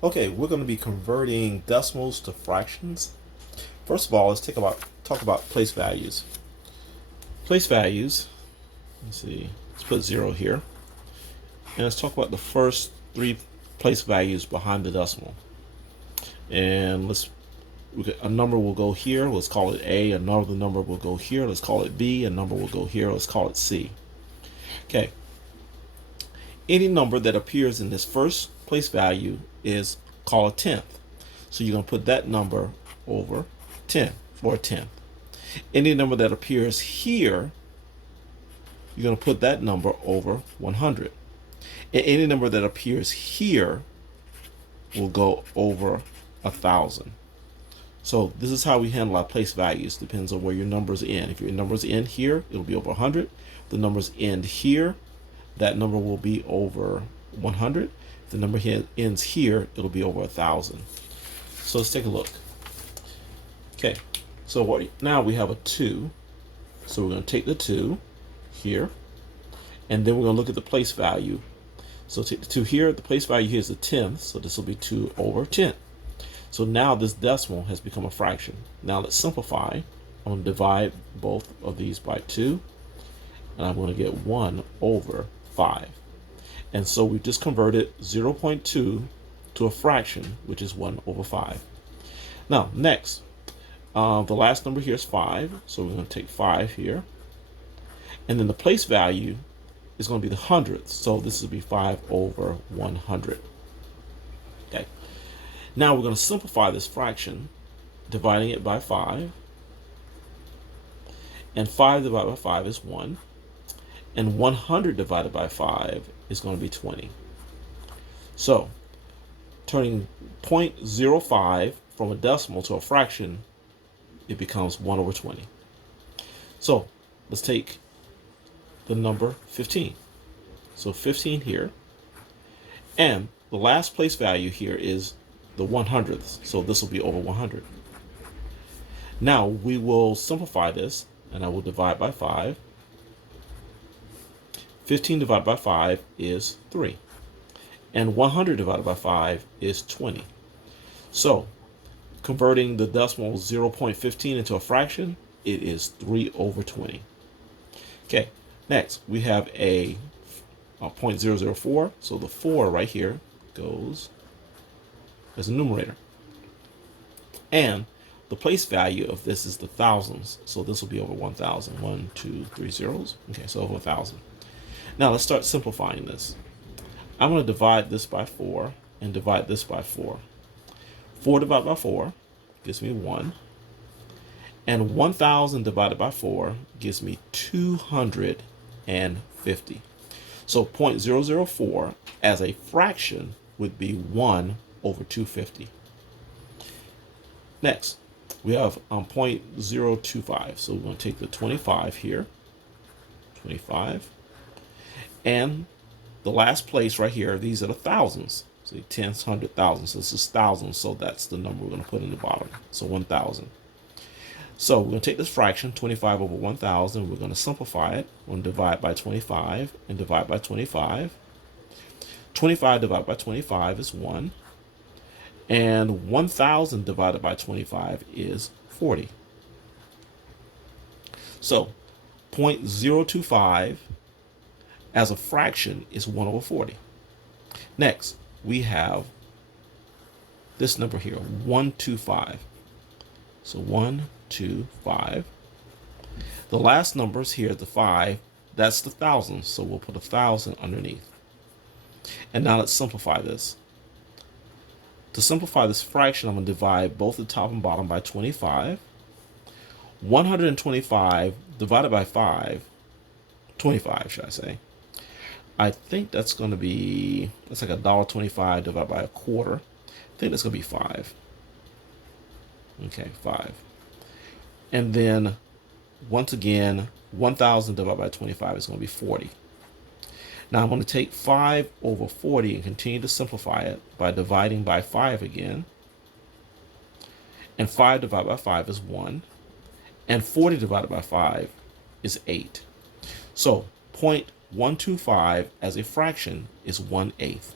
Okay, we're going to be converting decimals to fractions. First of all, let's talk about place values. Place values, let's see, let's put 0 here. And let's talk about the first three place values behind the decimal. And a number will go here, let's call it A. Another number will go here, let's call it B. A number will go here, let's call it C. Okay. Any number that appears in this first place value is called a tenth. So you're going to put that number over 10 for a tenth. Any number that appears here, you're going to put that number over 100. And any number that appears here will go over 1,000. So this is how we handle our place values. Depends on where your numbers end. If your numbers end here, it'll be over 100. If the numbers end here, that number will be over 100. If the number ends here, it'll be over 1,000. So let's take a look. Okay, so now we have a 2. So we're going to take the 2 here, and then we're going to look at the place value. So take the 2 here. The place value here is a tenth, so this will be 2 over 10. So now this decimal has become a fraction. Now let's simplify. I'm going to divide both of these by 2, and I'm going to get 1 over 5. And so we just converted 0.2 to a fraction, which is 1 over 5. Now, next, the last number here is 5. So we're going to take 5 here. And then the place value is going to be the hundredths. So this will be 5 over 100. Okay. Now we're going to simplify this fraction, dividing it by 5. And 5 divided by 5 is 1. And 100 divided by 5 is going to be 20. So, turning 0.05 from a decimal to a fraction, it becomes 1 over 20. So, let's take the number 15. So 15 here. And the last place value here is the 100ths. So this will be over 100. Now, we will simplify this, and I will divide by 5. 15 divided by 5 is 3. And 100 divided by 5 is 20. So, converting the decimal 0.15 into a fraction, it is 3 over 20. Okay, next we have a 0.004. So the 4 right here goes as a numerator. And the place value of this is the thousands. So this will be over 1,000. 1, 2, 3 zeros. Okay, so over 1,000. Now let's start simplifying this. I'm going to divide this by 4 and divide this by 4. 4 divided by 4 gives me 1. And 1,000 divided by 4 gives me 250. So 0.004 as a fraction would be 1 over 250. Next, we have 0.025. So we're going to take the 25 here. 25. And the last place right here, these are the thousands. So tens, hundred, thousands. So this is thousands. So that's the number we're going to put in the bottom. So 1,000. So we're going to take this fraction, 25 over 1,000. We're going to simplify it. We're going to divide by 25 and divide by 25. 25 divided by 25 is 1. And 1,000 divided by 25 is 40. So 0.025 as a fraction is 1 over 40. Next, we have this number here, 125. So 125. The last numbers here, the 5, that's the thousands. So we'll put 1,000 underneath. And now let's simplify this. To simplify this fraction, I'm going to divide both the top and bottom by 25. 125 divided by 5, 25 should I say. I think that's going to be, that's like $1.25 divided by a quarter. I think that's going to be 5. Okay, 5. And then, once again, 1,000 divided by 25 is going to be 40. Now I'm going to take 5 over 40 and continue to simplify it by dividing by 5 again. And 5 divided by 5 is 1. And 40 divided by 5 is 8. So 0.125 as a fraction is 1/8.